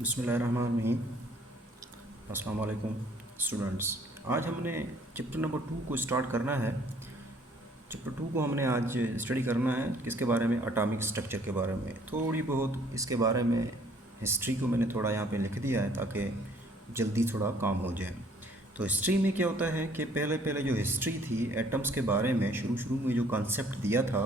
बिस्मिल्लाहिर्रहमानिर्रहीम। अस्सलाम वालेकुम स्टूडेंट्स। आज हमने चैप्टर नंबर 2 को स्टार्ट करना है। चैप्टर 2 को हमने आज स्टडी करना है किसके बारे में, एटॉमिक स्ट्रक्चर के बारे में। थोड़ी बहुत इसके बारे में हिस्ट्री को मैंने थोड़ा यहाँ पे लिख दिया है ताकि जल्दी थोड़ा काम हो जाए। तो हिस्ट्री में क्या होता है कि पहले पहले जो हिस्ट्री थी एटम्स के बारे में, शुरू में जो कॉन्सेप्ट दिया था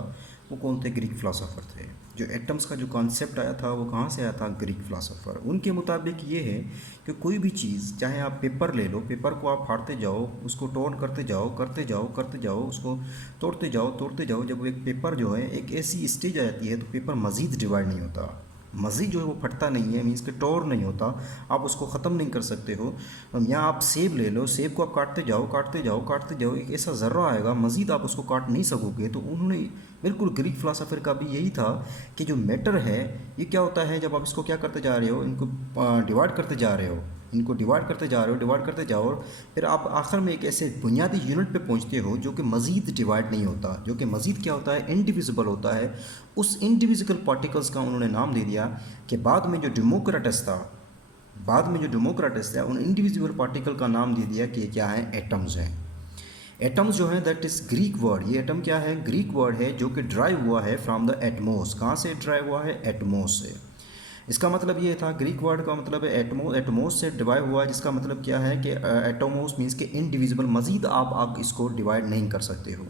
वो कौन थे? ग्रीक फ़िलासफ़र थे। जो एटम्स का जो कॉन्सेप्ट आया था वो कहाँ से आया था? Greek philosopher. उनके मुताबिक ये है कि कोई भी चीज़, चाहे आप पेपर ले लो, पेपर को आप फाड़ते जाओ, उसको टोर्न करते जाओ, उसको तोड़ते जाओ, जब वो एक पेपर जो है एक ऐसी स्टेज आ जाती है तो पेपर मज़ीद डिवाइड नहीं होता, मज़ीद जो है वो फटता नहीं है, मीन्स के टोर नहीं होता, आप उसको ख़त्म नहीं कर सकते हो। या आप सेब ले लो, सेब को आप काटते जाओ, एक ऐसा ज़र्रा आएगा, मज़ीद आप उसको काट नहीं सकोगे। तो उन्होंने बिल्कुल, ग्रीक फ़िलासफ़र का भी यही था कि जो मैटर है ये क्या होता है, जब आप इसको क्या करते जा रहे हो, इनको डिवाइड करते जा रहे हो, डिवाइड करते जाओ, फिर आप आखिर में एक ऐसे बुनियादी यूनिट पे पहुंचते हो जो कि मज़ीद डिवाइड नहीं होता, जो कि मज़ीद क्या होता है, इनडिविजिबल होता है। उस इनडिविजिबल पार्टिकल्स का उन्होंने नाम दे दिया कि बाद में जो डेमोक्रेटस था उन इंडिविजुअल पार्टिकल का नाम दे दिया कि ये क्या है, एटम्स हैं। एटम्स जो है दैट इज़ ग्रीक वर्ड। ये एटम क्या है? ग्रीक वर्ड है जो कि ड्राइव हुआ है फ्रॉम द एटमोस। कहाँ से ड्राइव हुआ है? एटमोस से। इसका मतलब ये था, ग्रीक वर्ड का मतलब है एटमोस से डिवाइड हुआ है, जिसका मतलब क्या है कि एटमोस मीन्स के इनडिविजिबल, मज़ीद आप इसको डिवाइड नहीं कर सकते हो।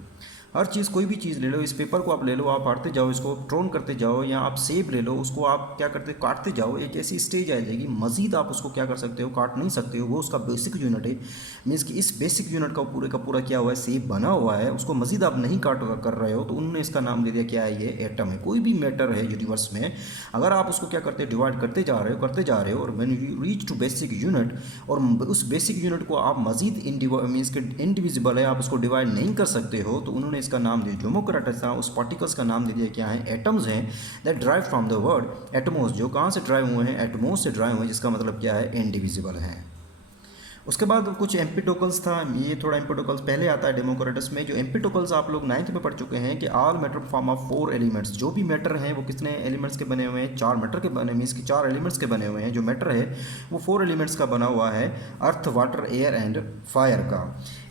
हर चीज़, कोई भी चीज़ ले लो, इस पेपर को आप ले लो, आप फाड़ते जाओ, इसको ट्रोन करते जाओ, या आप सेब ले लो, उसको आप क्या करते, काटते जाओ, एक ऐसी स्टेज आ जाएगी, मज़ीद आप उसको क्या कर सकते हो, काट नहीं सकते हो। वो उसका बेसिक यूनिट है, मीन्स कि इस बेसिक यूनिट का पूरा क्या हुआ है, सेब बना हुआ है, उसको मज़ीद आप नहीं काट कर रहे हो, तो उन्होंने इसका नाम दे दिया क्या है, ये एटम है। कोई भी मैटर है यूनिवर्स में, अगर आप उसको क्या करते हो, डिवाइड करते जा रहे हो, और when you reach to basic unit, और उस बेसिक यूनिट को आप मज़ीद मीन्स के इनडिविजिबल है, आप उसको डिवाइड नहीं कर सकते हो, तो उन्होंने इसका नाम दिया, डेमोक्रेटस था, उस पार्टिकल्स का नाम दे दिया क्या है, एटम्स हैं। That drive from the word Atmos, जो कहाँ से ड्राइव हुए हैं, एटमोस से ड्राइव हुए हैं, जिसका मतलब क्या है, इनडिविजिबल है। उसके बाद कुछ एम्पिटोकल्स था, ये थोड़ा एम्पिटोकल्स पहले आता है डेमोक्रेटस में। जो एम्पिटोकल्स आप लोग 9th में पढ़ चुके हैं कि all matter form of 4 elements, जो भी मैटर हैं वो कितने एलिमेंट्स के बने हुए हैं, 4 मैटर के बने, मीन्स कि 4 एलिमेंट्स के बने हुए हैं। जो मैटर है वो 4 एलिमेंट्स का बना हुआ है, अर्थ, वाटर, एयर एंड फायर का।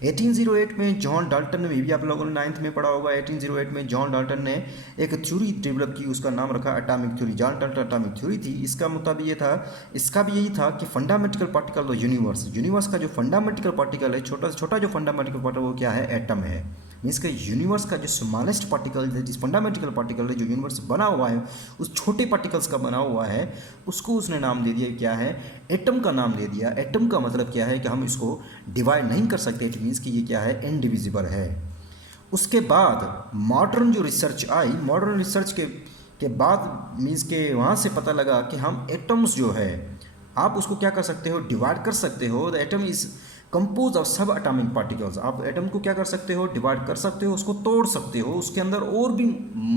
1808 में जॉन डाल्टन ने, भी आप लोगों ने 9th में पढ़ा होगा, 1808 में जॉन डाल्टन ने एक थ्योरी डेवलप की, उसका नाम रखा atomic theory. John Dalton atomic theory थी, इसका मुताबिक ये था, इसका भी यही था कि फंडामेंटल पार्टिकल ऑफ यूनिवर्स का जो फंडामेंटल पार्टिकल है, छोटा से छोटा जो फंडामेंटल पार्टिकल वो क्या है, एटम है। मीन्स का यूनिवर्स का जो स्मॉलेस्ट पार्टिकल है, जिस फंडामेंटल पार्टिकल है, जो यूनिवर्स बना हुआ है, उस छोटे पार्टिकल्स का बना हुआ है, उसको उसने नाम दे दिया क्या है, एटम का नाम दे दिया। एटम का मतलब क्या है कि हम इसको डिवाइड नहीं कर सकते, इट मीन्स कि ये क्या है, इनडिविजिबल है। उसके बाद मॉडर्न जो रिसर्च आई, मॉडर्न रिसर्च के बाद मीन्स के वहाँ से पता लगा कि हम एटम्स जो है, आप उसको क्या कर सकते हो, डिवाइड कर सकते हो। The atom is compose of सब एटॉमिक पार्टिकल्स। आप एटम को क्या कर सकते हो, डिवाइड कर सकते हो, उसको तोड़ सकते हो, उसके अंदर और भी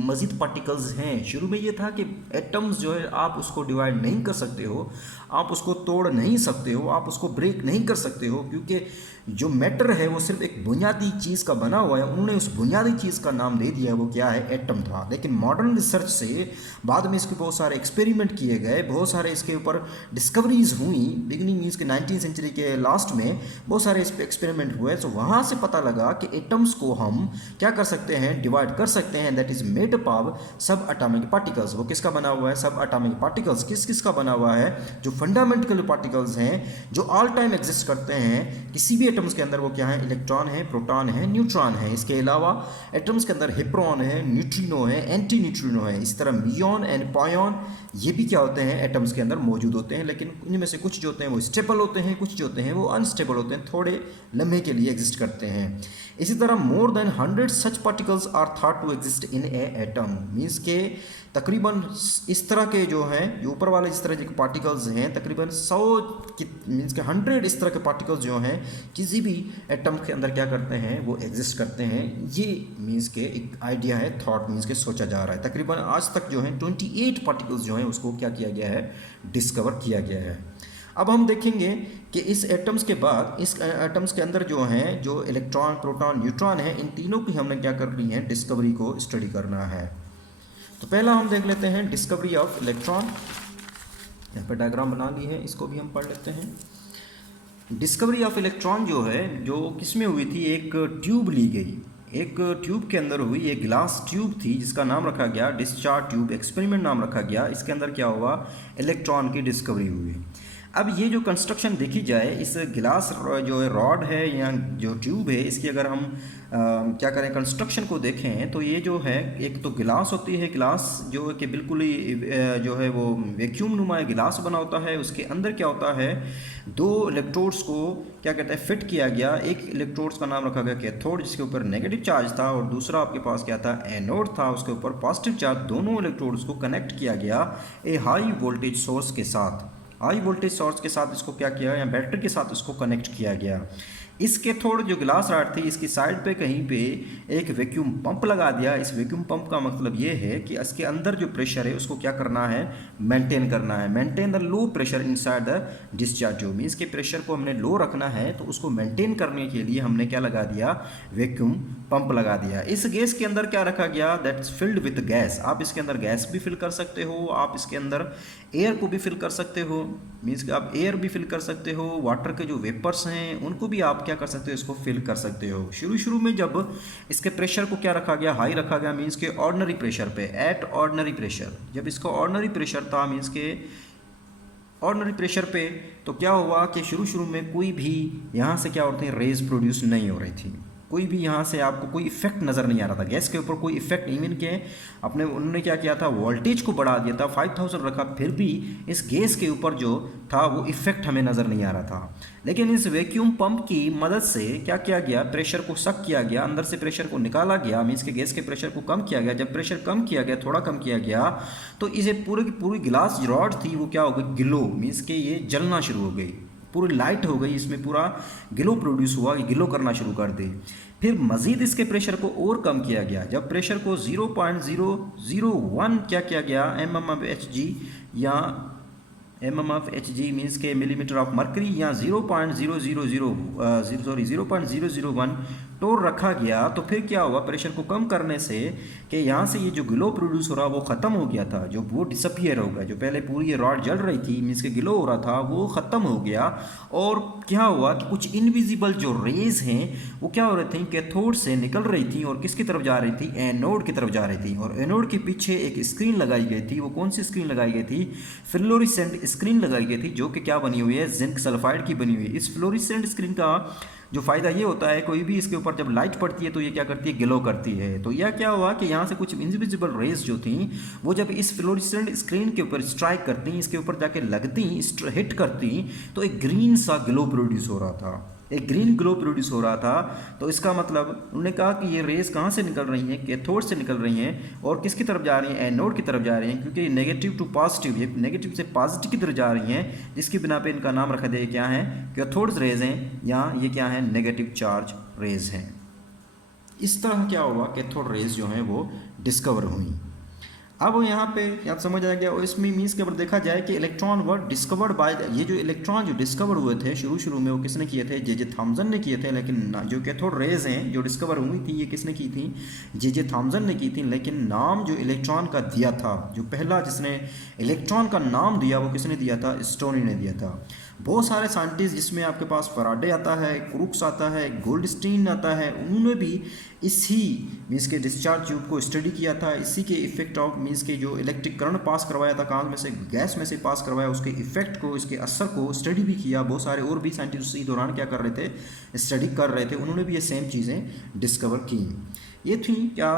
मज़ीद पार्टिकल्स हैं। शुरू में ये था कि एटम्स जो है आप उसको डिवाइड नहीं कर सकते हो, आप उसको तोड़ नहीं सकते हो, आप उसको ब्रेक नहीं कर सकते हो, क्योंकि जो मैटर है वो सिर्फ एक बुनियादी चीज़ का बना हुआ है। उन्होंने उस बुनियादी चीज़ का नाम दे दिया, वो क्या है, एटम था। लेकिन मॉडर्न रिसर्च से बाद में इसके बहुत सारे एक्सपेरिमेंट किए गए, बहुत सारे इसके ऊपर डिस्कवरीज हुई। बिगनिंग मीन्स के 19th सेंचुरी के लास्ट में बहुत सारे इस पर एक्सपेरिमेंट हुए, तो वहाँ से पता लगा कि एटम्स को हम क्या कर सकते हैं, डिवाइड कर सकते हैं। That is made up of सब एटॉमिक पार्टिकल्स। वो किसका बना हुआ है, सब एटॉमिक पार्टिकल्स। किस का बना हुआ है, जो फंडामेंटल पार्टिकल्स हैं, जो ऑल टाइम एग्जिस्ट करते हैं किसी भी एटम्स के अंदर, वो क्या है, इलेक्ट्रॉन है, प्रोटॉन है, न्यूट्रॉन है। इसके अलावा एटम्स के अंदर हिप्रोन है, न्यूट्रिनो है, एंटी न्यूट्रिनो है। इसी तरह मियोन एंड पायोन, ये भी क्या होते हैं, एटम्स के अंदर मौजूद होते हैं। लेकिन इनमें से कुछ जो होते हैं वो स्टेबल होते हैं, कुछ जो होते हैं वो अनस्टेबल होते हैं, थोड़े लम्हे के लिए एग्जिस्ट करते हैं। इसी तरह more than 100 such particles are thought to exist in a atom. Means के तकरीबन इस तरह के जो हैं, जो ऊपर वाले जिस तरह के पार्टिकल्स हैं, तकरीबन 100 मीन्स के 100 इस तरह के पार्टिकल्स जो हैं किसी भी एटम के अंदर क्या करते हैं, वो एग्जिस्ट करते हैं। ये मीन्स के एक आइडिया है, थॉट मीन्स के सोचा जा रहा है। तकरीबन आज तक जो है 28 पार्टिकल्स जो हैं उसको क्या किया गया है, डिस्कवर किया गया है। अब हम देखेंगे कि इस एटम्स के बाद, इस एटम्स के अंदर जो हैं, जो इलेक्ट्रॉन, प्रोटॉन, न्यूट्रॉन है, इन तीनों की हमने क्या करनी है, डिस्कवरी को स्टडी करना है। तो पहला हम देख लेते हैं डिस्कवरी ऑफ इलेक्ट्रॉन। यहाँ पर डायग्राम बना ली है, इसको भी हम पढ़ लेते हैं। डिस्कवरी ऑफ इलेक्ट्रॉन जो है, जो किस में हुई थी, एक ट्यूब ली गई, एक ट्यूब के अंदर हुई, एक ग्लास ट्यूब थी जिसका नाम रखा गया डिस्चार्ज ट्यूब एक्सपेरिमेंट नाम रखा गया। इसके अंदर क्या हुआ, इलेक्ट्रॉन की डिस्कवरी हुई। अब ये जो कंस्ट्रक्शन देखी जाए, इस गिलास जो है रॉड है या जो ट्यूब है, इसकी अगर हम क्या करें कंस्ट्रक्शन को देखें, तो ये जो है एक तो गिलास होती है, गिलास जो है कि बिल्कुल ही जो है वो वैक्यूम नुमा गिलास बना होता है। उसके अंदर क्या होता है, दो इलेक्ट्रोड्स को क्या कहते हैं फिट किया गया। एक इलेक्ट्रोड्स का नाम रखा गया कैथोड जिसके ऊपर नेगेटिव चार्ज था, और दूसरा आपके पास क्या था, एनोड था, उसके ऊपर पॉजिटिव चार्ज। दोनों इलेक्ट्रोड्स को कनेक्ट किया गया ए हाई वोल्टेज सोर्स के साथ। हाई वोल्टेज सोर्स के साथ इसको क्या किया, या बैटरी के साथ इसको कनेक्ट किया गया। इस कैथोड जो ग्लास रॉड थी, इसकी साइड पे कहीं पे एक वैक्यूम पंप लगा दिया। इस वैक्यूम पंप का मतलब ये है कि इसके अंदर जो प्रेशर है उसको क्या करना है, मेंटेन करना है। Maintain the low pressure inside the discharge tube, means के प्रेशर को हमने लो रखना है, तो उसको मेंटेन करने के लिए हमने क्या लगा दिया, वैक्यूम पंप लगा दिया। इस गैस के अंदर क्या रखा गया, दैट्स फिल्ड विथ गैस। आप इसके अंदर गैस भी फिल कर सकते हो, आप इसके अंदर एयर को भी फिल कर सकते हो, मीन्स कि आप एयर भी फिल कर सकते हो, वाटर के जो वेपर्स हैं उनको भी आप क्या कर सकते हो, इसको फिल कर सकते हो। शुरू में जब इसके प्रेशर को क्या रखा गया, हाई रखा गया, मीन्स के ऑर्डिनरी प्रेशर पे, एट ऑर्डिनरी प्रेशर। जब इसका ऑर्डिनरी प्रेशर था, मीन्स के ऑर्डिनरी प्रेशर पे, तो क्या हुआ कि शुरू में कोई भी यहाँ से क्या होते हैं, रेज प्रोड्यूस नहीं हो रही थी। कोई भी यहाँ से आपको कोई इफेक्ट नज़र नहीं आ रहा था, गैस के ऊपर कोई इफेक्ट। इवन के अपने उन्होंने क्या किया था, वोल्टेज को बढ़ा दिया था, 5000 रखा, फिर भी इस गैस के ऊपर जो था वो इफेक्ट हमें नज़र नहीं आ रहा था। लेकिन इस वैक्यूम पंप की मदद से क्या किया गया, प्रेशर को सक किया गया, अंदर से प्रेशर को निकाला गया, मीन्स के गैस के प्रेशर को कम किया गया। जब प्रेशर कम किया गया, थोड़ा कम किया गया, तो इसे पूरी की पूरी गिलास रॉड थी वो क्या हो गई, ग्लो, मीन्स के ये जलना शुरू हो गई, पूरी लाइट हो गई, इसमें पूरा ग्लो प्रोड्यूस हुआ, गिलो करना शुरू कर दी। फिर मज़ीद इसके प्रेशर को और कम किया गया। जब प्रेशर को 0.001 क्या किया गया, mmHg या mmHg मीन्स के मिलीमीटर ऑफ मरकरी, या 0.000 टोर रखा गया, तो फिर क्या हुआ, प्रेशर को कम करने से कि यहाँ से ये जो ग्लो प्रोड्यूस हो रहा वो ख़त्म हो गया था, जो वो डिसअपियर हो गया। जो पहले पूरी ये रॉड जल रही थी, मीन्स के ग्लो हो रहा था, वो ख़त्म हो गया। और क्या हुआ कि कुछ इनविजिबल जो रेज हैं वो क्या हो रहे थे, कैथोड से निकल रही थी और किसकी तरफ जा रही थी, एनोड की तरफ जा रही थी। और एनोड के पीछे एक स्क्रीन लगाई गई थी। वो कौन सी स्क्रीन लगाई गई थी, फ्लोरिसेंट स्क्रीन लगाई गई थी, जो कि क्या बनी हुई है, जिंक सल्फाइड की बनी हुई है। इस फ्लोरिसेंट स्क्रीन का जो फ़ायदा ये होता है, कोई भी इसके ऊपर जब लाइट पड़ती है तो ये क्या करती है, ग्लो करती है। तो यह क्या हुआ कि यहाँ से कुछ इनविजिबल रेज जो थी वो जब इस फ्लोरिसेंट स्क्रीन के ऊपर स्ट्राइक करती, इसके ऊपर जाके लगती, हिट करती, तो एक ग्रीन सा ग्लो प्रोड्यूस हो रहा था, एक ग्रीन ग्लो प्रोड्यूस हो रहा था। तो इसका मतलब उन्होंने कहा कि ये रेज कहाँ से निकल रही हैं, कैथोड से निकल रही हैं, और किसकी तरफ जा रही हैं, एनोड की तरफ जा रही हैं, क्योंकि नेगेटिव टू पॉजिटिव, ये नेगेटिव से पॉजिटिव की तरफ जा रही हैं, जिसकी बिना पे इनका नाम रखा दिया क्या है, कैथोड रेज हैं, या ये क्या है, नेगेटिव चार्ज रेज हैं। इस तरह क्या हुआ, कैथोड रेज जो हैं वो डिस्कवर हुई। अब यहाँ पे आप समझ आ गया, और इसमें मीन्स के ऊपर देखा जाए कि इलेक्ट्रॉन वर डिस्कवर्ड बाय, ये जो इलेक्ट्रॉन जो डिस्कवर हुए थे शुरू में वो किसने किए थे, जे थॉमसन ने किए थे। लेकिन जो कैथोड रेज हैं जो डिस्कवर हुई थी, ये किसने की थी, जे थॉमसन ने की थी। लेकिन नाम जो इलेक्ट्रॉन का दिया था, जो पहला जिसने इलेक्ट्रॉन का नाम दिया वो किसने दिया था, स्टोनी ने दिया था। बहुत सारे साइंटिस्ट, जिसमें आपके पास फराडे आता है, क्रूक्स आता है, गोल्डस्टीन आता है, उन्होंने भी इसी मीन्स के डिस्चार्ज ट्यूब को स्टडी किया था। इसी के इफेक्ट ऑफ मीन्स के जो इलेक्ट्रिक करंट पास करवाया था, कहाँ में से, गैस में से पास करवाया, उसके इफेक्ट को, इसके असर को स्टडी भी किया। बहुत सारे और भी साइंटिस्ट इसी दौरान क्या कर रहे थे, स्टडी कर रहे थे, उन्होंने भी ये सेम चीज़ें डिस्कवर की। ये थी क्या,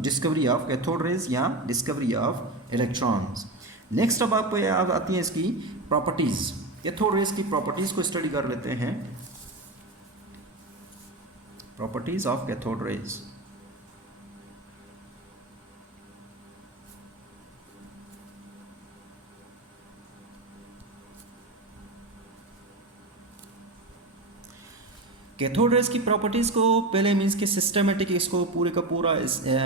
डिस्कवरी ऑफ कैथोड रेज या डिस्कवरी ऑफ इलेक्ट्रॉन्स। नेक्स्ट अब आप आती हैं इसकी प्रॉपर्टीज़। कैथोड रेज की प्रॉपर्टीज़ को स्टडी कर लेते हैं। Properties of cathode rays. Cathode rays की प्रॉपर्टीज़ को पहले मीन्स के सिस्टमेटिक इसको पूरे का पूरा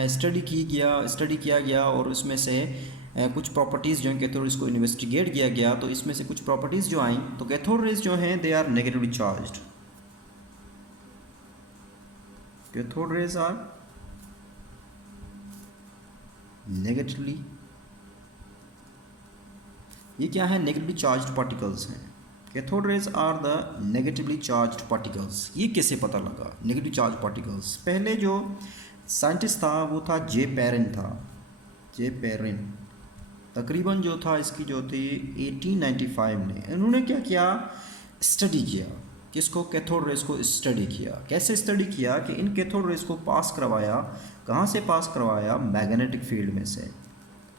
स्टडी किया गया, और उसमें से कुछ प्रॉपर्टीज़ जो हैं कैथोड रेज को इन्वेस्टिगेट किया गया। तो इसमें से कुछ प्रॉपर्टीज़ जो आई, तो कैथोड रेज जो हैं they are negatively charged. Cathode rays are negatively ये क्या है, नेगेटिवली चार्ज्ड पार्टिकल्स हैं। Cathode rays are the negatively charged particles. ये कैसे पता लगा नेगेटिव चार्ज पार्टिकल्स? पहले जो साइंटिस्ट था वो था जे पेरिन था, जे पेरिन। तकरीबन जो था इसकी जो थी 1895 में। इन्होंने क्या किया, स्टडी किया, किसको, कैथोड रेज को स्टडी किया। कैसे स्टडी किया कि इन कैथोड रेज को पास करवाया, कहाँ से पास करवाया, मैग्नेटिक फील्ड में से।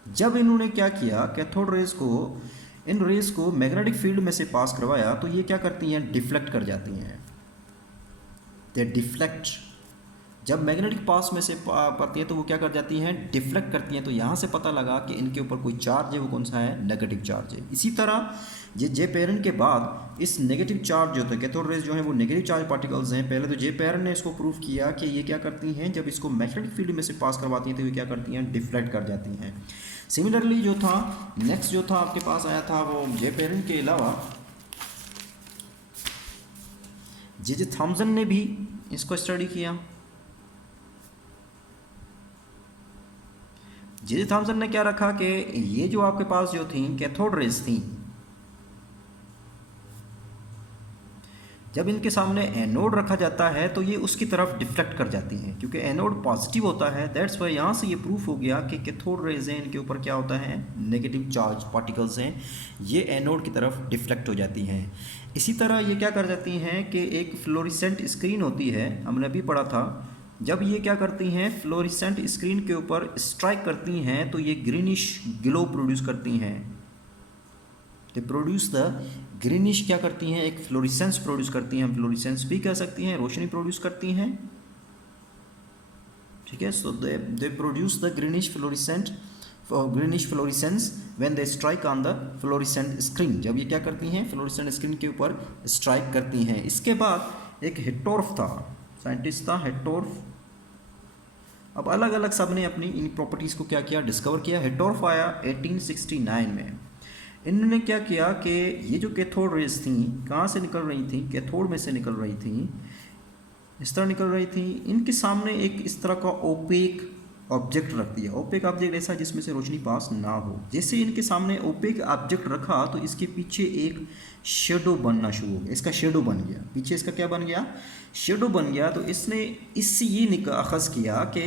जब इन्होंने क्या किया, कैथोड रेज को, इन रेज को मैग्नेटिक फील्ड में से पास करवाया तो ये क्या करती हैं, डिफ्लेक्ट कर जाती हैं। दे डिफ्लेक्ट। जब मैग्नेटिक पास में से पड़ती है तो वो क्या कर जाती हैं, डिफ्लेक्ट करती हैं। तो यहाँ से पता लगा कि इनके ऊपर कोई चार्ज है, वो कौन सा है, नेगेटिव चार्ज है। इसी तरह जे पेरिन के बाद इस नेगेटिव चार्ज जो था, कैथोड रेज जो है वो नेगेटिव चार्ज पार्टिकल्स हैं। पहले तो जे पेरिन ने इसको प्रूव किया कि ये क्या करती हैं, जब इसको मैग्नेटिक फील्ड में से पास करवाती हैं तो ये क्या करती हैं, डिफ्लेक्ट कर जाती हैं। सिमिलरली जो था नेक्स्ट जो था आपके पास आया था वो जे पेरिन के अलावा जे थॉम्सन ने भी इसको स्टडी किया। जे थॉम्सन ने क्या रखा कि ये जो आपके पास जो थी कैथोड रेज थी, जब इनके सामने एनोड रखा जाता है तो ये उसकी तरफ डिफ्लेक्ट कर जाती हैं, क्योंकि एनोड पॉजिटिव होता है। दैट्स वाई यहाँ से ये प्रूफ हो गया कि कैथोड रेज हैं, इनके ऊपर क्या होता है, नेगेटिव चार्ज पार्टिकल्स हैं, ये एनोड की तरफ डिफ्लेक्ट हो जाती हैं। इसी तरह ये क्या कर जाती हैं कि एक फ्लोरिसेंट स्क्रीन होती है, हमने अभी पढ़ा था, जब ये क्या करती हैं, फ्लोरिसेंट स्क्रीन के ऊपर स्ट्राइक करती हैं तो ये ग्रीनिश ग्लो प्रोड्यूस करती हैं। दे प्रोड्यूस द ग्रीनिश, क्या करती हैं, एक फ्लोरिसेंस प्रोड्यूस करती हैं। हम फ्लोरिसेंस भी कह सकती हैं, रोशनी प्रोड्यूस करती हैं, ठीक है। So they produce the greenish fluorescence when they strike on the fluorescent screen. जब ये क्या करती हैं, फ्लोरिसेंट स्क्रीन के ऊपर स्ट्राइक करती हैं। इसके बाद एक हिटोर्फ था, साइंटिस्ट था हिटोर्फ। अब अलग अलग सब ने अपनी इन प्रॉपर्टीज़ को क्या किया, डिस्कवर किया। हिटोर्फ आया 1869 में। इन्होंने क्या किया कि ये जो कैथोड रेज थी कहाँ से निकल रही थी, कैथोड में से निकल रही थी, इस तरह निकल रही थी। इनके सामने एक इस तरह का ओपेक ऑब्जेक्ट रख दिया। ओपेक ऑब्जेक्ट ऐसा जिसमें से रोशनी पास ना हो। जैसे इनके सामने ओपेक ऑब्जेक्ट रखा तो इसके पीछे एक शेडो बनना शुरू हो गया। इसका शेडो बन गया, पीछे इसका क्या बन गया, शेडो बन गया। तो इसने इससे ये अखज़ किया कि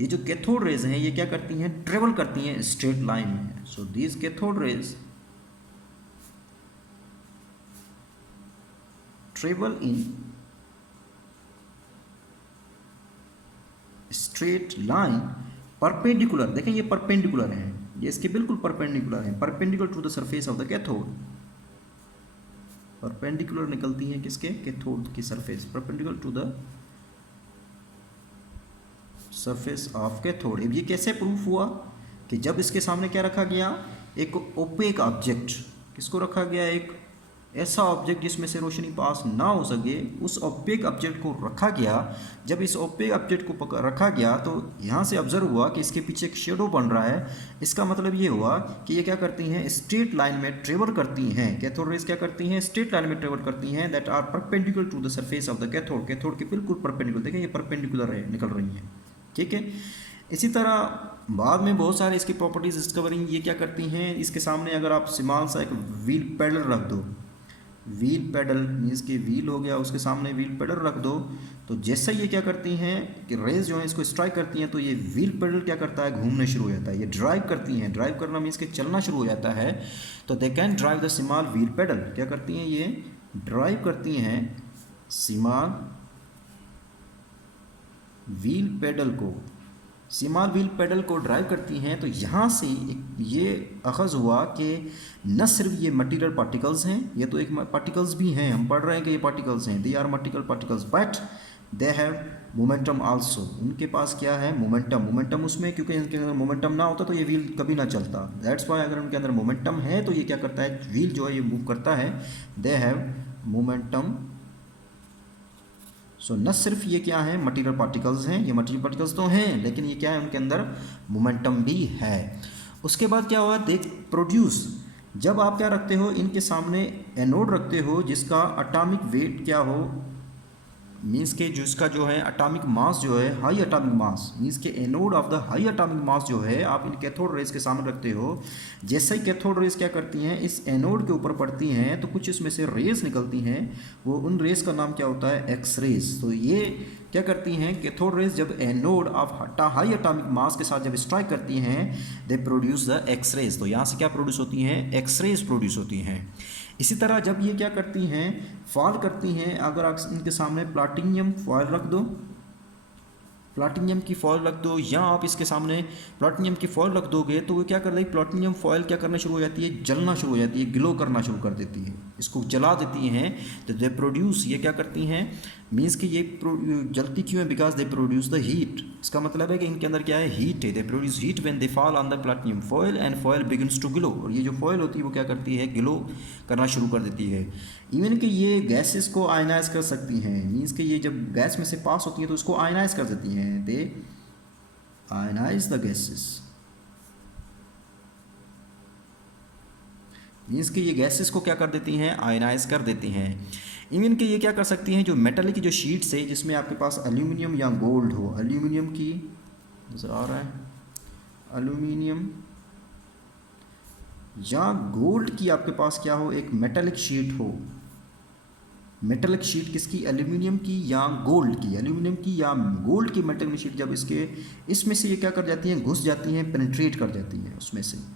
ये जो कैथोड रेज हैं ये क्या करती हैं, ट्रेवल करती हैं स्ट्रेट लाइन में। So these cathode rays travel in straight line perpendicular. देखें ये परपेंडिकुलर है, ये इसके बिल्कुल परपेंडिकुलर है, perpendicular to the surface of the cathode. Perpendicular निकलती हैं किसके, कैथोड की surface, perpendicular to the surface of cathode. अब ये कैसे प्रूफ हुआ कि जब इसके सामने क्या रखा गया, एक ओपेक ऑब्जेक्ट, किसको रखा गया, एक ऐसा ऑब्जेक्ट जिसमें से रोशनी पास ना हो सके, उस ओपेक ऑब्जेक्ट को रखा गया। जब इस ओपेक ऑब्जेक्ट को रखा गया तो यहाँ से ऑब्जर्व हुआ कि इसके पीछे एक शेडो बन रहा है। इसका मतलब ये हुआ कि ये क्या करती हैं, स्ट्रेट लाइन में ट्रेवल करती हैं। कैथोड रेज क्या करती हैं, स्ट्रेट लाइन में ट्रेवल करती हैं, that are perpendicular to the surface of the cathode. Cathode के बिल्कुल परपेंडिकुलर, देखें ये परपेंडिकुलर है, निकल रही हैं, ठीक है। इसी तरह बाद में बहुत सारे इसकी प्रॉपर्टीज डिस्कवरिंग, ये क्या करती हैं, इसके सामने अगर आप स्मॉल सा एक व्हील पैडल रख दो, व्हील पैडल मीन्स कि व्हील हो गया, उसके सामने व्हील पैडल रख दो, तो जैसे ये क्या करती हैं कि रेज जो है इसको स्ट्राइक करती हैं तो ये व्हील पैडल क्या करता है, घूमने शुरू हो जाता है। ये ड्राइव करती हैं, ड्राइव करना मीन्स कि चलना शुरू हो जाता है। तो they can drive the small wheel paddle, क्या करती हैं, ये ड्राइव करती हैं स्मॉल व्हील पैडल को, स्मॉल व्हील पैडल को ड्राइव करती हैं। तो यहाँ से ये अखज़ हुआ कि न सिर्फ ये मटीरियल पार्टिकल्स हैं, ये तो एक पार्टिकल्स भी हैं, हम पढ़ रहे हैं कि ये पार्टिकल्स हैं, they are material particles, but they have momentum also. उनके पास क्या है, मोमेंटम। मोमेंटम उसमें, क्योंकि इनके अंदर मोमेंटम ना होता तो ये व्हील कभी ना चलता। दैट्स वाई अगर उनके अंदर मोमेंटम है तो ये क्या करता है, व्हील जो है ये मूव करता है। दे हैव मोमेंटम। सो न सिर्फ ये क्या है, मटीरियल पार्टिकल्स हैं, ये मटीरियल पार्टिकल्स तो हैं, लेकिन ये क्या है, उनके अंदर मोमेंटम भी है। उसके बाद क्या हुआ, देख प्रोड्यूस, जब आप क्या रखते हो, इनके सामने एनोड रखते हो जिसका एटॉमिक वेट क्या हो, मीन्स के जिसका जो है एटॉमिक मास जो है हाई एटॉमिक मास, मीन्स के anode of the high atomic मास जो है आप इन कैथोड रेज के सामने रखते हो, जैसे ही कैथोड रेज क्या करती हैं इस एनोड के ऊपर पड़ती हैं तो कुछ इसमें से रेज निकलती हैं, वो उन रेज का नाम क्या होता है, एक्स रेज। तो ये क्या करती हैं कैथोड रेज जब anode of high atomic mass के साथ जब स्ट्राइक करती हैं they produce the X rays. तो यहाँ से क्या प्रोड्यूस होती हैं, एक्स रेज प्रोड्यूस होती हैं। इसी तरह जब ये क्या करती हैं, फॉल करती हैं, अगर आप इनके सामने प्लाटिनियम फॉयल रख दो, प्लाटिनियम की फॉयल रख दो, या आप इसके सामने प्लाटिनियम की फॉयल रख दोगे तो वो क्या कर देगी, प्लाटिनियम फॉयल क्या करना शुरू हो जाती है, जलना शुरू हो जाती है, ग्लो करना शुरू कर देती है, इसको जला देती हैं। तो दे प्रोड्यूस, ये क्या करती हैं, मीन्स कि ये जलती क्यों है, because they produce the heat. इसका मतलब है कि इनके अंदर क्या है, हीट है। They produce heat when they fall on the platinum foil and foil begins to glow. और ये जो फॉयल होती है वो क्या करती है, ग्लो करना शुरू कर देती है। इवन कि ये गैसेस को आयनाइज कर सकती हैं, मीन्स कि ये जब गैस में से पास होती हैं तो उसको आयनाइज कर देती हैं, दे आयनाइज द गैसेस, मीन्स कि ये गैसेस को क्या कर देती हैं, आयनाइज कर देती हैं। इवन कि ये क्या कर सकती हैं, जो मेटल की जो शीट्स है जिसमें आपके पास एल्यूमिनियम या गोल्ड हो, एल्यूमिनियम की नजर आ रहा है, एल्यूमिनियम या गोल्ड की आपके पास क्या हो, एक मेटेलिक शीट हो, मेटेलिक शीट किसकी, एल्यूमिनियम की या गोल्ड की, एल्यूमिनियम की या गोल्ड की मेटेलिक शीट जब इसमें से ये क्या कर जाती हैं, घुस जाती हैं, पेनिट्रेट कर जाती हैं,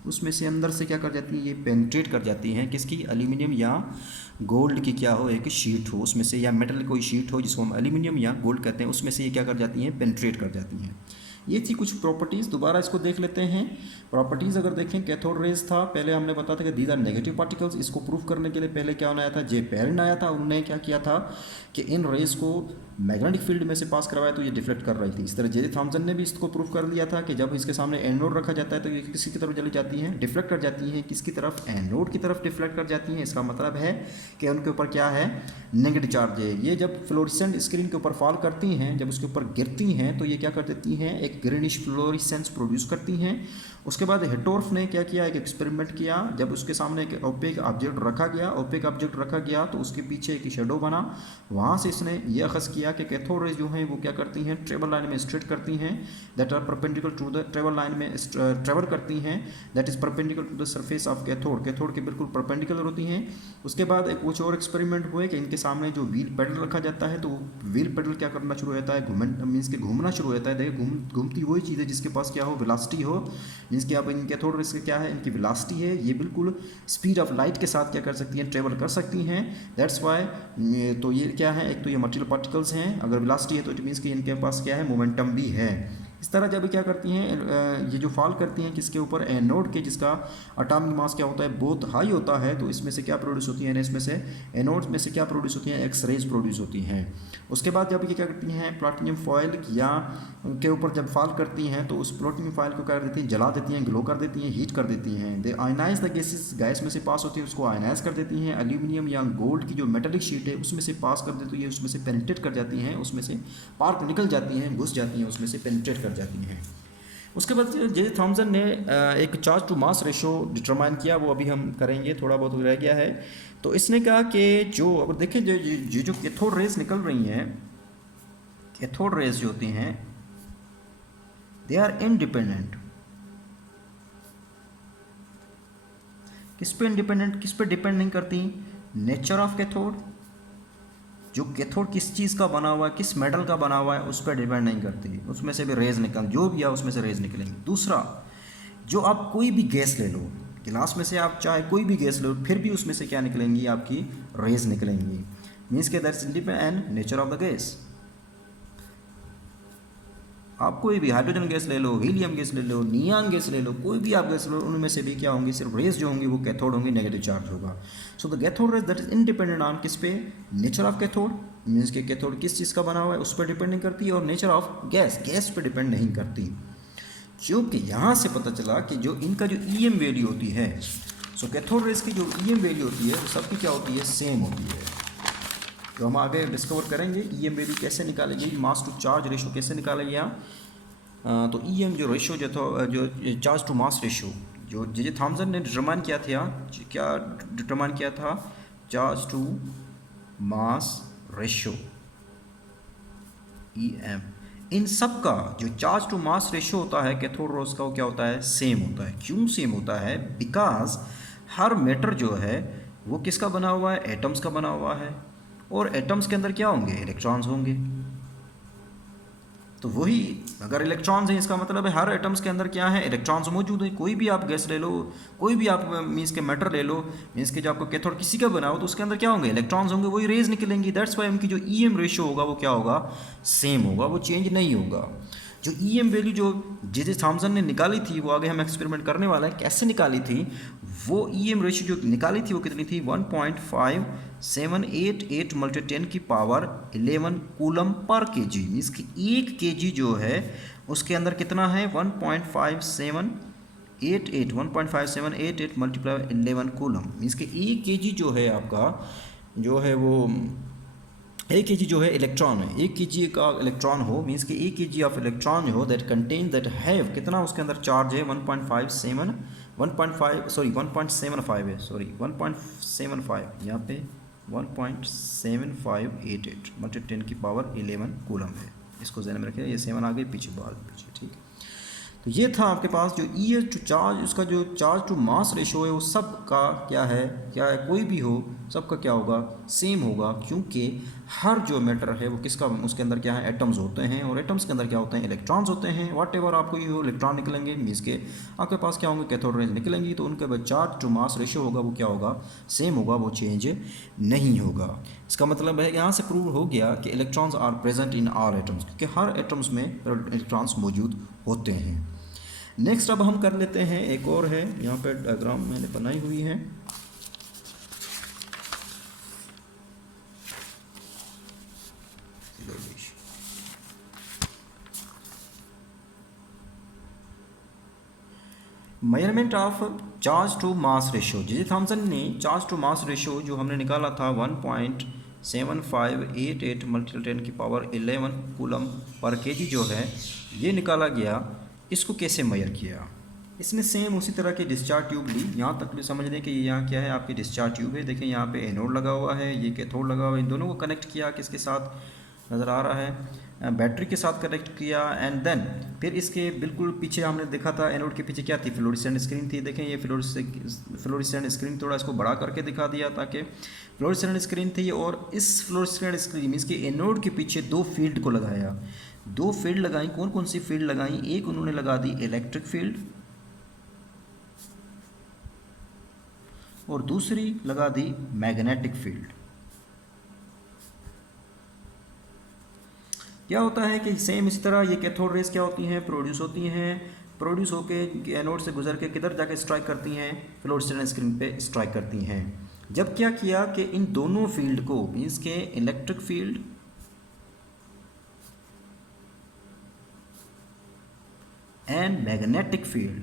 उसमें से अंदर से क्या कर जाती हैं, ये पेनिट्रेट कर जाती हैं किसकी, एल्यूमिनियम या गोल्ड की क्या हो, एक शीट हो उसमें से, या मेटल कोई शीट हो जिसको हम एल्यूमिनियम या गोल्ड कहते हैं, उसमें से ये क्या कर जाती हैं, पेनिट्रेट कर जाती हैं। ये थी कुछ प्रॉपर्टीज़। दोबारा इसको देख लेते हैं। प्रॉपर्टीज़ अगर देखें, कैथोड रेज था, पहले हमने बताया था कि दीज आर नेगेटिव पार्टिकल्स। इसको प्रूफ करने के लिए पहले क्या आया था, जे पेरिन आया था, उन्होंने क्या किया था कि इन रेज को मैग्नेटिक फील्ड में से पास करवाया तो ये डिफ्लेक्ट कर रही थी। इस तरह जे थॉम्सन ने भी इसको प्रूफ कर दिया था कि जब इसके सामने एनोड रखा जाता है तो ये किसी की तरफ चली जाती हैं, डिफ्लेक्ट कर जाती हैं, किसकी तरफ, एनोड की तरफ डिफ्लेक्ट कर जाती हैं। इसका मतलब है कि उनके ऊपर क्या है, नेगेटिव चार्ज है। ये जब फ्लोरेसेंट स्क्रीन के ऊपर फॉल करती हैं, जब उसके ऊपर गिरती हैं तो ये क्या कर देती हैं, एक ग्रीनिश फ्लोरेसेंस प्रोड्यूस करती हैं। उसके बाद हेटोर्फ ने क्या किया, एक एक्सपेरिमेंट किया, जब उसके सामने एक ओपेक ऑब्जेक्ट रखा गया तो उसके पीछे एक शेडो बना, वहाँ से इसने यह अखज़ किया कि कैथोड रेज जो हैं वो क्या करती हैं, ट्रेवल लाइन में स्ट्रेट करती हैं, that are perpendicular to the travel line में ट्रेवल करती हैं, that is perpendicular to the surface of cathode के बिल्कुल परपेंडिकुलर होती हैं। उसके बाद एक कुछ और एक्सपेरिमेंट हुए कि इनके सामने जो व्हील पेडल रखा जाता है तो व्हील पेडल क्या करना शुरू हो जाता है, घूमना शुरू हो जाता है। देखिए घूमती वही चीज़ है जिसके पास क्या हो, वेलोसिटी हो, मीन्स कि आप इनके कैथोड रेज क्या है, इनकी वेलोसिटी है, ये बिल्कुल स्पीड ऑफ लाइट के साथ क्या कर सकती हैं, ट्रेवल कर सकती हैं। दैट्स वाई तो ये क्या है, एक तो ये मटेरियल पार्टिकल्स हैं, अगर वेलोसिटी है तो इट मीन्स कि इनके पास क्या है, मोमेंटम भी है। इस तरह जब क्या करती हैं, ये जो फॉल करती हैं किसके ऊपर, एनोड के, जिसका एटॉमिक मास क्या होता है, बहुत हाई होता है, तो इसमें से क्या प्रोड्यूस होती है, इसमें से एनोड में से क्या प्रोड्यूस होती हैं, एक्स रेज प्रोड्यूस होती हैं। उसके बाद जब ये क्या करती हैं, प्लैटिनम फॉयल या के ऊपर जब फॉल करती हैं तो उस प्लैटिनम फॉयल को क्या कर देती हैं, जला देती हैं, ग्लो कर देती हैं, हीट कर देती हैं। दे आयनाइज द गैसेस, गैस में से पास होती है उसको आयनाइज कर देती हैं। एल्यूमिनियम या गोल्ड की जो मेटेलिक शीट है उसमें से पास कर देती है, उसमें से पेनिट्रेट कर जाती हैं, उसमें से पार्क निकल जाती हैं, घुस जाती हैं, उसमें से पेनिट्रेट कर जाती हैं। उसके बाद जे थॉम्सन ने एक charge to mass ratio determine किया, वो अभी हम करेंगे, थोड़ा बहुत रह गया है। तो इसने कहा कि जो अब देखें जो कैथोड रेज निकल रही हैं, कैथोड रेज जो होती हैं दे आर इंडिपेंडेंट। किस पे इंडिपेंडेंट, किस पे डिपेंड नहीं करती, नेचर ऑफ कैथोड, जो कैथोड किस चीज़ का बना हुआ है, किस मेटल का बना हुआ है, उस पर डिपेंड नहीं करती, उसमें से भी रेज निकल, जो भी है उसमें से रेज निकलेंगी। दूसरा, जो आप कोई भी गैस ले लो, गिलास में से आप चाहे कोई भी गैस लो, फिर भी उसमें से क्या निकलेंगी, आपकी रेज निकलेंगी। मीन्स के that's independent nature of the gas. आप कोई भी हाइड्रोजन गैस ले लो, हीलियम गैस ले लो, नियॉन गैस ले लो, कोई भी आप गैस लो, उनमें से भी क्या होंगी, सिर्फ रेज जो होंगी वो कैथोड होंगी, नेगेटिव चार्ज होगा। So the cathode rays that is independent on किस पे, नेचर ऑफ कैथोड, मीन्स के कैथोड किस चीज़ का बना हुआ है उस पर डिपेंड नहीं करती, और नेचर ऑफ गैस, गैस पे डिपेंड नहीं करती। क्योंकि यहाँ से पता चला कि जो इनका जो EM वैल्यू होती है, सो कैथोड रेज की जो EM वैल्यू होती है वो सबकी क्या होती है, सेम होती है। तो हम आगे डिस्कवर करेंगे EM वैल्यू कैसे निकालेंगे, मास टू चार्ज रेशो कैसे निकालेंगे यहाँ। तो EM जो रेशो जो था, जो चार्ज टू मास रेशो, जो जे थॉम्सन ने डिटरमाइन किया था, क्या डिटरमाइन किया था, charge to mass ratio. EM, इन सब का जो चार्ज टू मास रेशियो होता है कैथोड रोज का, वो क्या होता है, सेम होता है। क्यों सेम होता है? बिकॉज हर मैटर जो है वो किसका बना हुआ है, एटम्स का बना हुआ है, और एटम्स के अंदर क्या होंगे, इलेक्ट्रॉन्स होंगे। तो वही, अगर इलेक्ट्रॉन्स हैं इसका मतलब है हर एटम्स के अंदर क्या है, इलेक्ट्रॉन्स मौजूद है। कोई भी आप गैस ले लो, कोई भी आप मीन्स के मैटर ले लो, मीन्स के जो आपको कैथोड किसी का बनाओ, तो उसके अंदर क्या होंगे, इलेक्ट्रॉन्स होंगे, वही रेज निकलेंगी। दैट्स वाई उनकी जो EM रेशियो होगा वो क्या होगा, सेम होगा, वो चेंज नहीं होगा। जो EM वैल्यू जो जे थॉमसन ने निकाली थी, वो आगे हम एक्सपेरिमेंट करने वाला है कैसे निकाली थी। वो EM रेशियो जो निकाली थी वो कितनी थी, 1.5788 × 10 की power 11 coulomb per kg। Means कि 1 kg जो है उसके अंदर कितना है, 1.5788 मल्टीप्लाई 11 कूलम। मीन्स कि 1 kg जो है आपका, जो है वो 1 kg जो है इलेक्ट्रॉन है, 1 kg का इलेक्ट्रॉन हो, मीन्स कि 1 kg ऑफ इलेक्ट्रॉन हो दैट कंटेन दैट हैव, कितना उसके अंदर चार्ज है, 1.75 है, सॉरी 1.75, यहाँ पे 1.7588 मल्टी 10 की पावर 11 कूलम है। इसको ध्यान में रखिए, ये 7 आगे पीछे बाल पीछे, ठीक है। तो ये था आपके पास जो EH टू चार्ज, उसका जो चार्ज टू मास रेशो है वो सब का क्या है, कोई भी हो सबका क्या होगा, सेम होगा। क्योंकि हर जो मैटर है वो किसका, उसके अंदर क्या है, एटम्स होते हैं, और एटम्स के अंदर क्या होते हैं, इलेक्ट्रॉन्स होते हैं। वाट एवर आपको ये इलेक्ट्रॉन निकलेंगे, मीन्स के आपके पास क्या होंगे, कैथोड रेज निकलेंगी, तो उनका चार्ज टू मास रेशो होगा वो क्या होगा, सेम होगा, वो चेंज नहीं होगा। इसका मतलब है यहाँ से प्रूव हो गया कि electrons are present in all atoms, क्योंकि हर एटम्स में इलेक्ट्रॉन्स मौजूद होते हैं। नेक्स्ट अब हम कर लेते हैं, एक और है यहाँ पे डायग्राम मैंने बनाई हुई है। Measurement of charge to mass ratio. J Thomson ने चार्ज टू मास रेशियो जो हमने निकाला था 1.7588 मल्टीप्लाई 10 की पावर 11 कूलम पर kg जो है, ये निकाला गया। इसको कैसे मेजर किया, इसने सेम उसी तरह की डिस्चार्ज ट्यूब ली। यहाँ तक भी समझ लें कि यहाँ क्या है, आपकी डिस्चार्ज ट्यूब है। देखें यहाँ पे एनोड लगा हुआ है, ये कैथोड लगा हुआ है। इन दोनों को कनेक्ट किया, किसके साथ नज़र आ रहा है, बैटरी के साथ कनेक्ट किया। एंड देन फिर इसके बिल्कुल पीछे हमने देखा था, एनोड के पीछे क्या थी, फ्लोरेसेंट स्क्रीन थी। देखें ये फ्लोरेसेंट स्क्रीन, थोड़ा इसको बड़ा करके दिखा दिया ताकि फ्लोरेसेंट स्क्रीन थी। और इस फ्लोरेसेंट स्क्रीन मीन्स कि एनोड के पीछे 2 फील्ड को लगाया, 2 फील्ड लगाई। कौन कौन सी फील्ड लगाई, एक उन्होंने लगा दी इलेक्ट्रिक फील्ड, और दूसरी लगा दी मैग्नेटिक फील्ड। क्या होता है कि सेम इसी तरह ये कैथोड रेज क्या होती हैं, प्रोड्यूस होती हैं, प्रोड्यूस होके एनोड से गुजर के किधर जाके स्ट्राइक करती हैं, फ्लोरेसेंट स्क्रीन पे स्ट्राइक करती हैं। जब क्या किया कि इन दोनों फील्ड को, मीन्स के electric field and magnetic field,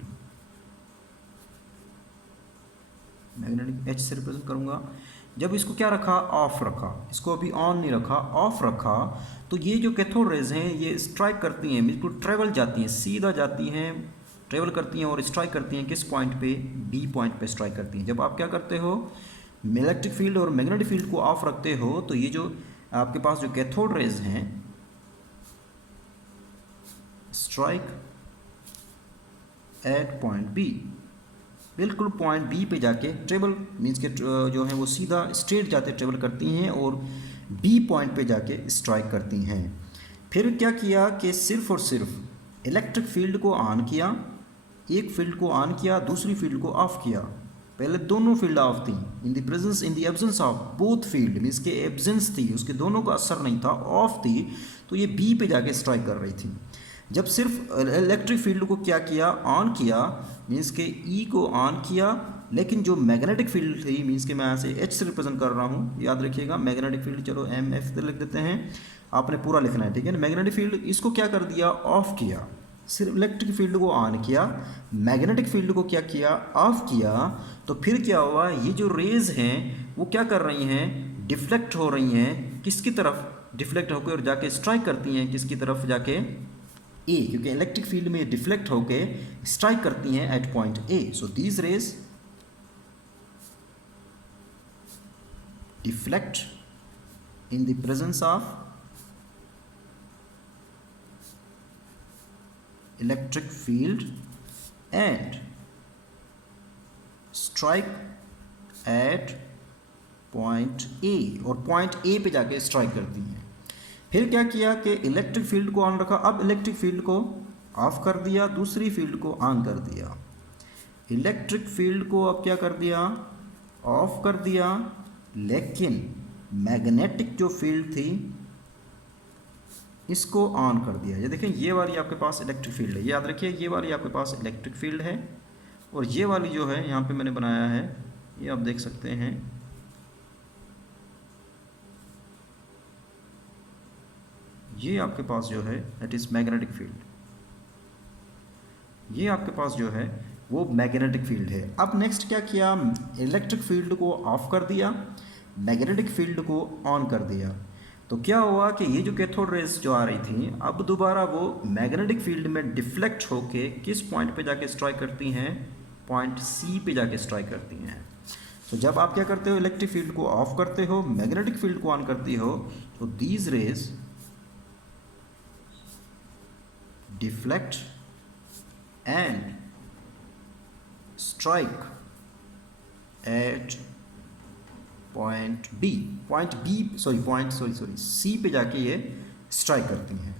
magnetic H से रिप्रेजेंट करूंगा, जब इसको क्या रखा, ऑफ रखा, इसको अभी ऑन नहीं रखा, ऑफ रखा, तो ये जो कैथोड रेज हैं ये स्ट्राइक करती हैं, बिल्कुल ट्रेवल जाती हैं, सीधा जाती हैं, ट्रेवल करती हैं और स्ट्राइक करती हैं किस पॉइंट पे, बी पॉइंट पे स्ट्राइक करती हैं। जब आप क्या करते हो, इलेक्ट्रिक फील्ड और मैग्नेटिक फील्ड को ऑफ रखते हो, तो ये जो आपके पास जो कैथोड रेज हैं स्ट्राइक एट पॉइंट बी, बिल्कुल पॉइंट बी पे जाके ट्रेवल, मीन्स के जो है वो सीधा स्ट्रेट जाते ट्रेवल करती हैं और बी पॉइंट पे जाके स्ट्राइक करती हैं। फिर क्या किया कि सिर्फ और सिर्फ इलेक्ट्रिक फील्ड को ऑन किया, एक फील्ड को ऑन किया, दूसरी फील्ड को ऑफ किया। पहले दोनों फील्ड ऑफ थी, इन the presence, in the absence of both field, means के एब्सेंस थी, उसके दोनों का असर नहीं था, ऑफ थी, तो ये बी पे जाके स्ट्राइक कर रही थी। जब सिर्फ इलेक्ट्रिक फील्ड को क्या किया, ऑन किया, मीन्स के ई को ऑन किया, लेकिन जो मैग्नेटिक फील्ड थी, मीन्स के मैं यहाँ से एच से रिप्रेजेंट कर रहा हूँ, याद रखिएगा मैग्नेटिक फील्ड, चलो एम एफ लिख देते हैं, आपने पूरा लिखना है, ठीक है। मैग्नेटिक फील्ड, इसको क्या कर दिया, ऑफ किया, सिर्फ इलेक्ट्रिक फील्ड को ऑन किया, मैग्नेटिक फील्ड को क्या किया, ऑफ किया। तो फिर क्या हुआ, ये जो रेज हैं वो क्या कर रही हैं, डिफ्लेक्ट हो रही हैं, किसकी तरफ, डिफ्लेक्ट होकर और जाके स्ट्राइक करती हैं किसकी तरफ, जाके ए, क्योंकि इलेक्ट्रिक फील्ड में डिफ्लेक्ट होके स्ट्राइक करती हैं at point A. So these rays deflect in the presence of electric field and strike at point A, और पॉइंट ए पे जाके स्ट्राइक करती हैं। फिर क्या किया कि इलेक्ट्रिक फील्ड को ऑन रखा, अब इलेक्ट्रिक फील्ड को ऑफ कर दिया, दूसरी फील्ड को ऑन कर दिया। इलेक्ट्रिक फील्ड को अब क्या कर दिया, ऑफ कर दिया, लेकिन मैग्नेटिक जो फील्ड थी इसको ऑन कर दिया। ये देखें, ये वाली आपके पास इलेक्ट्रिक फील्ड है, याद रखिए ये वाली आपके पास इलेक्ट्रिक फील्ड है, और ये वाली जो है यहाँ पे मैंने बनाया है, ये आप देख सकते हैं, ये आपके पास जो है दैट इज मैग्नेटिक फील्ड, ये आपके पास जो है वो मैग्नेटिक फील्ड है। अब नेक्स्ट क्या किया, इलेक्ट्रिक फील्ड को ऑफ कर दिया, मैग्नेटिक फील्ड को ऑन कर दिया। तो क्या हुआ कि ये जो कैथोड रेज जो आ रही थी, अब दोबारा वो मैग्नेटिक फील्ड में डिफ्लेक्ट होके किस पॉइंट पे जाके स्ट्राइक करती हैं, पॉइंट सी पे जाके स्ट्राइक करती हैं। तो जब आप क्या करते हो, इलेक्ट्रिक फील्ड को ऑफ करते हो, मैग्नेटिक फील्ड को ऑन करती हो, तो these rays deflect and strike at point C पे जाके ये स्ट्राइक करती हैं।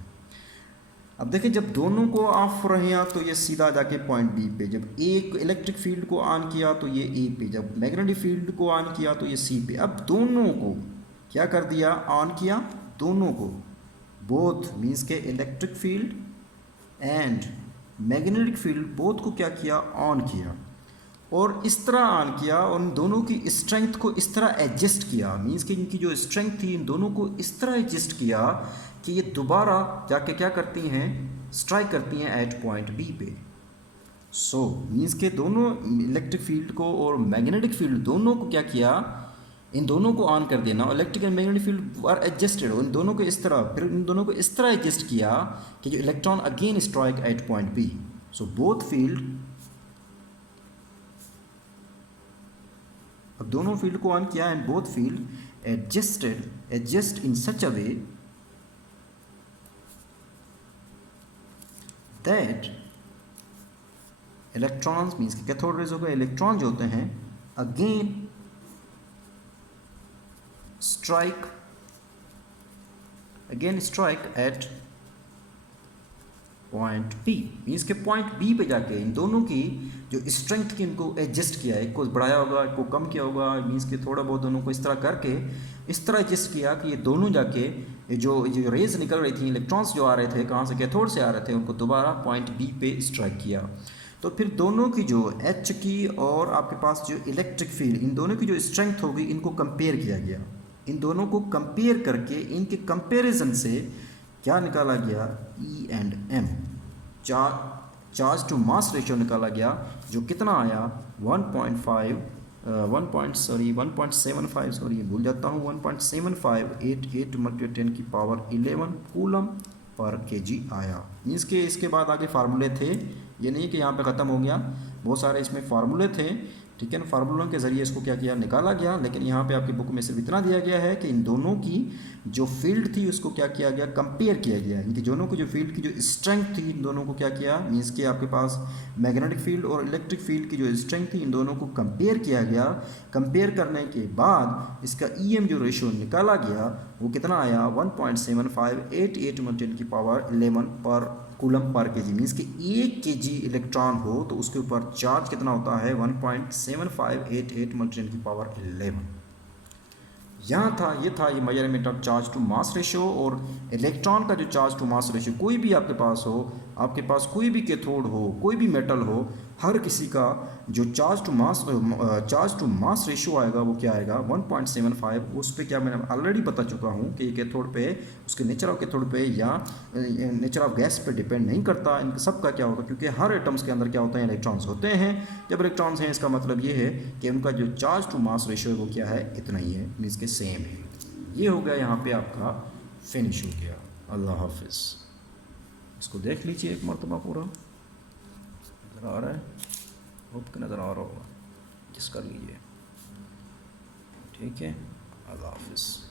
अब देखिए, जब दोनों को ऑफ रहे हैं तो ये सीधा जाके पॉइंट बी पे, जब एक इलेक्ट्रिक फील्ड को ऑन किया तो ये ए पे, जब मैग्नेटिक फील्ड को ऑन किया तो ये सी पे। अब दोनों को क्या कर दिया, ऑन किया, दोनों को, बोथ मीन्स के electric field and magnetic field both को क्या किया, ऑन किया, और इस तरह ऑन किया, और इन दोनों की स्ट्रेंथ को इस तरह एडजस्ट किया, मीन्स कि इनकी जो स्ट्रेंथ थी इन दोनों को इस तरह एडजस्ट किया कि ये दोबारा जाके क्या करती हैं, स्ट्राइक करती हैं एट पॉइंट बी पे। सो मीन्स के दोनों इलेक्ट्रिक फील्ड को और मैग्नेटिक फील्ड दोनों को क्या किया, इन दोनों को ऑन कर देना, electric and magnetic field are adjusted, इन दोनों को इस तरह, फिर इन दोनों को इस तरह एडजस्ट किया कि जो electron again strike at point B. So both field, अब दोनों फील्ड को ऑन किया and both field adjust in such a way that electrons means कि कैथोड रेज हो गए, इलेक्ट्रॉन जो होते हैं again strike at point B, means के पॉइंट बी पे जाके इन दोनों की जो स्ट्रेंथ की इनको एडजस्ट किया है, एक को बढ़ाया होगा, एक को कम किया होगा, मीन्स के थोड़ा बहुत दोनों को इस तरह करके इस तरह एडजस्ट किया कि ये दोनों जाके जो रेज निकल रही थी, इलेक्ट्रॉन्स जो आ रहे थे कहाँ से, कैथोड से आ रहे थे, उनको दोबारा पॉइंट बी पे स्ट्राइक किया। तो फिर दोनों की जो एच की और आपके पास जो इलेक्ट्रिक फील्ड, इन दोनों की जो स्ट्रेंथ होगी इनको कंपेयर किया गया। इन दोनों को कंपेयर करके इनके कंपेरिजन से क्या निकाला गया, E and M, charge to mass ratio निकाला गया, जो कितना आया 1.75 सॉरी भूल जाता हूँ 1.7588 × 10⁻11 कूलम पर केजी आया। मीन्स के इसके बाद आगे फार्मूले थे, ये नहीं कि यहाँ पे ख़त्म हो गया, बहुत सारे इसमें फार्मूले थे, ठीक है ना। फार्मूलों के ज़रिए इसको क्या किया, निकाला गया, लेकिन यहाँ पे आपकी बुक में सिर्फ इतना दिया गया है कि इन दोनों की जो फील्ड थी उसको क्या किया गया, कंपेयर किया गया, इनकी दोनों की जो फील्ड की जो स्ट्रेंथ थी इन दोनों को क्या किया, मीन्स के आपके पास मैग्नेटिक फील्ड और इलेक्ट्रिक फील्ड की जो स्ट्रेंथ थी इन दोनों को कंपेयर किया गया। कंपेयर करने के बाद इसका EM जो रेशियो निकाला गया वो कितना आया, 1.7588 × 10⁻11 पर कूलम पर केजी, मीन्स कि 1 kg इलेक्ट्रॉन हो तो उसके ऊपर चार्ज कितना होता है, 1.7588 × 10⁻11। यहाँ था ये measurement of charge to mass ratio. और इलेक्ट्रॉन का जो चार्ज टू मास रेशियो कोई भी आपके पास हो, आपके पास कोई भी कैथोड हो, कोई भी मेटल हो, हर किसी का जो चार्ज टू मास रेशियो आएगा वो क्या आएगा, 1.75। उस पर क्या मैंने ऑलरेडी बता चुका हूँ कि ये कैथोड पे, उसके नेचर ऑफ कैथोड पे या नेचर ऑफ गैस पे डिपेंड नहीं करता, इन सब का क्या होता है, क्योंकि हर एटम्स के अंदर क्या होते हैं, इलेक्ट्रॉन्स होते हैं। जब इलेक्ट्रॉन्स हैं इसका मतलब ये है कि उनका जो चार्ज टू मास रेशियो है वो क्या है, इतना ही है, मीन्स के सेम है। ये हो गया, यहाँ पे आपका फिनिश हो गया। अल्लाह हाफिज़। इसको देख लीजिए एक मरतबा पूरा, नज़र आ रहा है, होप के नज़र आ रहा होगा, जिस कर लीजिए, ठीक है। अल्लाह हाफिज़।